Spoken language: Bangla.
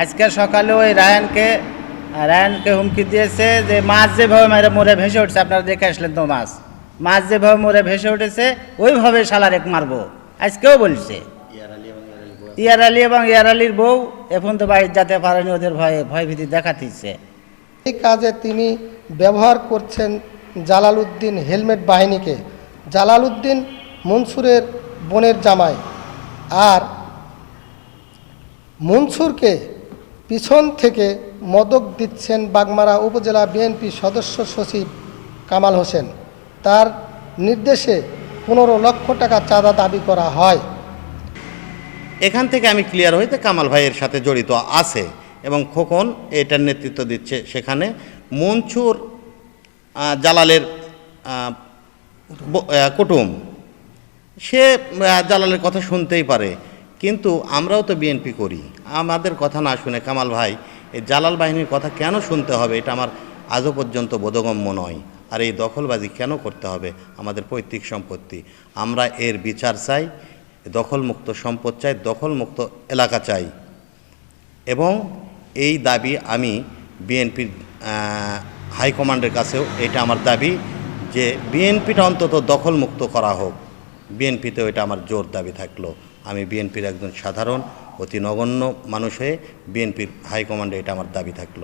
আজকে সকালে ওই রায়ানকে রায়ানকে হুমকি দিয়েছে যে মাছ যেভাবে মেরে মরে ভেসে উঠছে আপনারা দেখে আসলেন তো মাছ। মাছ যেভাবে মরে ভেসে উঠেছে ওইভাবে শালার এক মারবো। আজকেও বলছে। ইয়ার আলী এবং ইয়ার আলীর বউ। এখন তো বাড়ির যেতে পারেনি ওদের ভয়ে ভয় ভীতি দেখাতিছে। এই কাজে তিনি ব্যবহার করছেন জালালউদ্দিন হেলমেট বাহিনীকে। জালালউদ্দিন মনসুরের বোনের জামাই। আর মনসুরকে পিছন থেকে মদক দিচ্ছেন বাগমারা উপজেলা বিএনপি সদস্য সচিব কামাল হোসেন। তার নির্দেশে পনেরো লক্ষ টাকা চাঁদা দাবি করা হয়। এখান থেকে আমি ক্লিয়ার হইতে কামাল ভাইয়ের সাথে জড়িত আছে এবং খোকন এটার নেতৃত্ব দিচ্ছে সেখানে। মনসুর জালালের কুটুম। সে জালালের কথা শুনতেই পারে, কিন্তু আমরাও তো বিএনপি করি। আমাদের কথা না শুনে কামাল ভাই, এই জালাল বাহিনীর কথা কেন শুনতে হবে? এটা আমার আজও পর্যন্ত বোধগম্য নয়। আর এই দখলবাজি কেন করতে হবে? আমাদের পৈতৃক সম্পত্তি। আমরা এর বিচার চাই, দখলমুক্ত সম্পদ চাই, দখলমুক্ত এলাকা চাই। এবং এই দাবি আমি বিএনপির হাইকমান্ডের কাছেও এটা আমার দাবি যে বিএনপিটা অন্তত দখলমুক্ত করা হোক। বিএনপিতেও এটা আমার জোর দাবি থাকল। আমি বিএনপির একজন সাধারণ অতি নগণ্য মানুষ হয়ে বিএনপির হাইকমান্ডে এটা আমার দাবি থাকল।